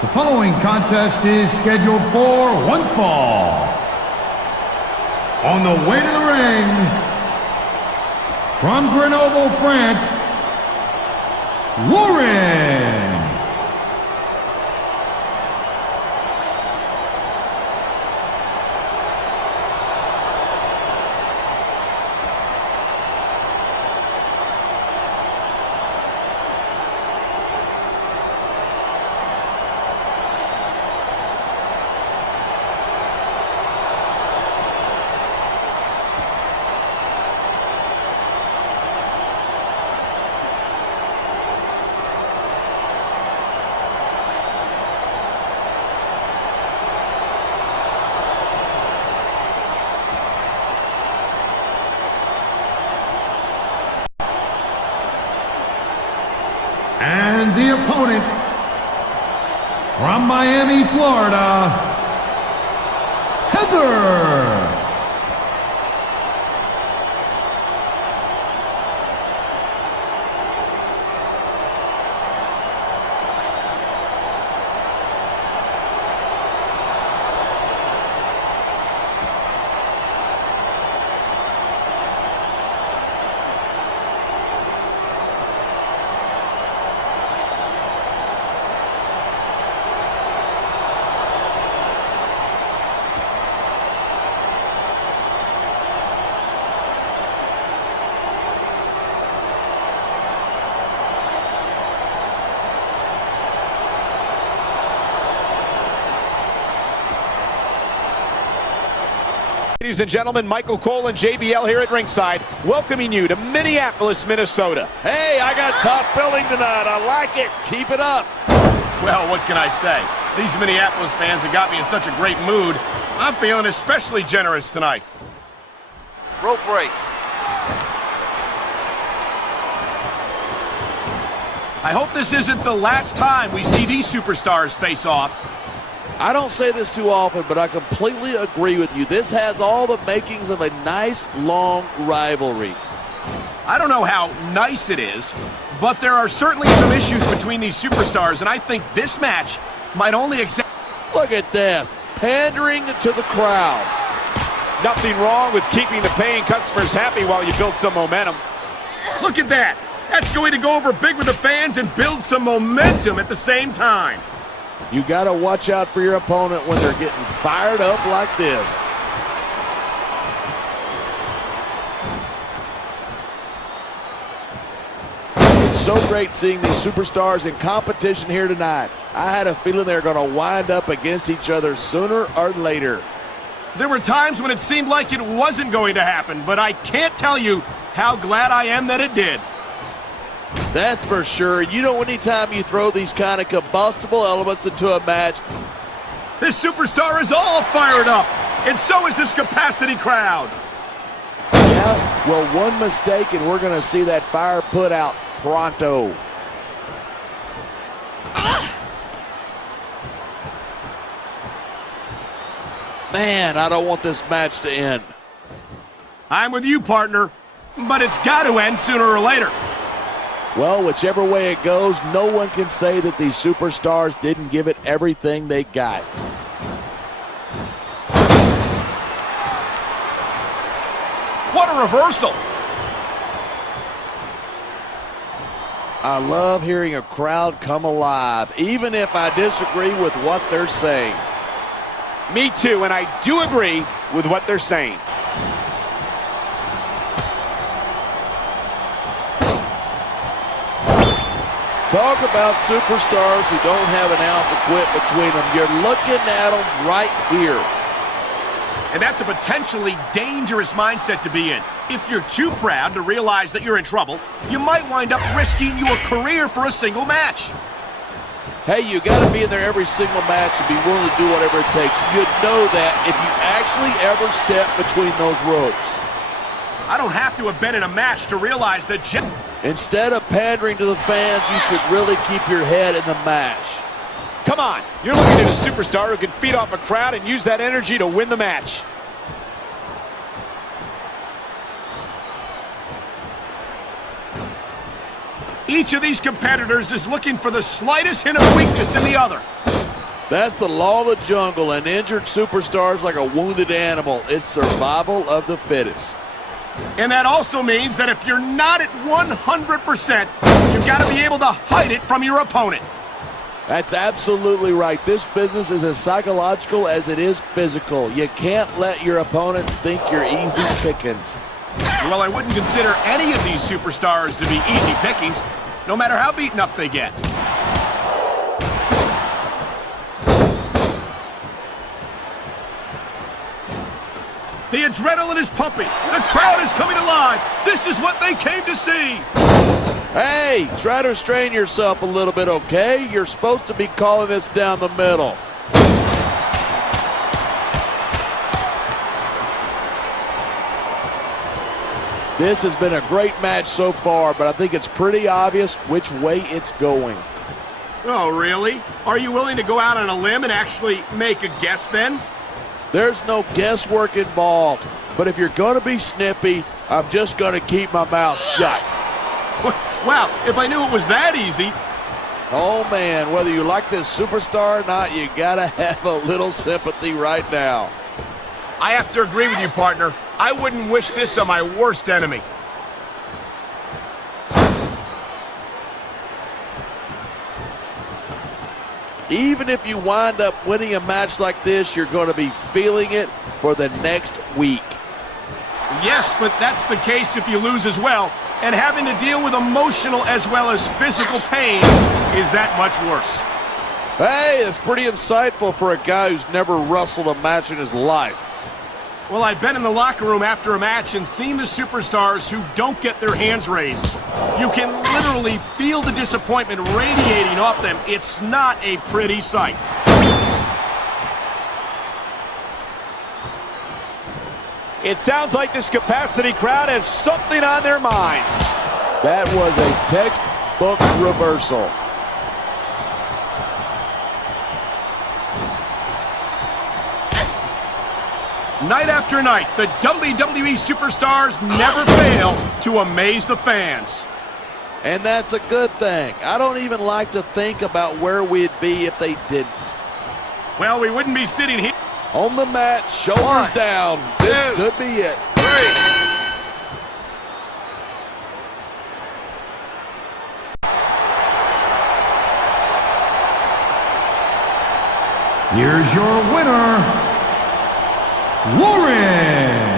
The following contest is scheduled for one fall. On the way to the ring, from Grenoble, France, Warren. And the opponent, from Miami, Florida, Heather. Ladies and gentlemen, Michael Cole and JBL here at ringside, welcoming you to Minneapolis, Minnesota. Hey, I got top billing tonight. I like it. Keep it up. Well, what can I say? These Minneapolis fans have got me in such a great mood. I'm feeling especially generous tonight. Rope break. I hope this isn't the last time we see these superstars face off. I don't say this too often, but I completely agree with you. This has all the makings of a nice, long rivalry. I don't know how nice it is, but there are certainly some issues between these superstars, and I think this match might only accept... Look at this. Pandering to the crowd. Nothing wrong with keeping the paying customers happy while you build some momentum. Look at that. That's going to go over big with the fans and build some momentum at the same time. You got to watch out for your opponent when they're getting fired up like this. It's so great seeing these superstars in competition here tonight. I had a feeling they're going to wind up against each other sooner or later. There were times when it seemed like it wasn't going to happen, but I can't tell you how glad I am that it did. That's for sure. You know, anytime you throw these kind of combustible elements into a match, this superstar is all fired up, and so is this capacity crowd. Yeah, well, one mistake and we're going to see that fire put out pronto. Man, I don't want this match to end. I'm with you, partner, but it's got to end sooner or later. Well, whichever way it goes, no one can say that these superstars didn't give it everything they got. What a reversal! I love hearing a crowd come alive, even if I disagree with what they're saying. Me too, and I do agree with what they're saying. Talk about superstars who don't have an ounce of quit between them. You're looking at them right here. And that's a potentially dangerous mindset to be in. If you're too proud to realize that you're in trouble, you might wind up risking your career for a single match. Hey, you got to be in there every single match and be willing to do whatever it takes. You'd know that if you actually ever step between those ropes. I don't have to have been in a match to realize that... Instead of pandering to the fans, you should really keep your head in the match. Come on, you're looking at a superstar who can feed off a crowd and use that energy to win the match. Each of these competitors is looking for the slightest hint of weakness in the other. That's the law of the jungle. An injured superstar is like a wounded animal. It's survival of the fittest. And that also means that if you're not at 100%, you've got to be able to hide it from your opponent. That's absolutely right. This business is as psychological as it is physical. You can't let your opponents think you're easy pickings. Well, I wouldn't consider any of these superstars to be easy pickings, no matter how beaten up they get. The adrenaline is pumping. The crowd is coming alive. This is what they came to see. Hey, try to restrain yourself a little bit, okay? You're supposed to be calling this down the middle. This has been a great match so far, but I think it's pretty obvious which way it's going. Oh, really? Are you willing to go out on a limb and actually make a guess then? There's no guesswork involved, but if you're going to be snippy, I'm just going to keep my mouth shut. Wow, if I knew it was that easy. Oh, man, whether you like this superstar or not, you got to have a little sympathy right now. I have to agree with you, partner. I wouldn't wish this on my worst enemy. Even if you wind up winning a match like this, you're going to be feeling it for the next week. Yes, but that's the case if you lose as well. And having to deal with emotional as well as physical pain is that much worse. Hey, it's pretty insightful for a guy who's never wrestled a match in his life. Well, I've been in the locker room after a match and seen the superstars who don't get their hands raised. You can literally feel the disappointment radiating off them. It's not a pretty sight. It sounds like this capacity crowd has something on their minds. That was a textbook reversal. Night after night, the WWE superstars never fail to amaze the fans. And that's a good thing. I don't even like to think about where we'd be if they didn't. Well, we wouldn't be sitting here. On the mat, shoulders down. This could be it. 3. Here's your winner, Warren.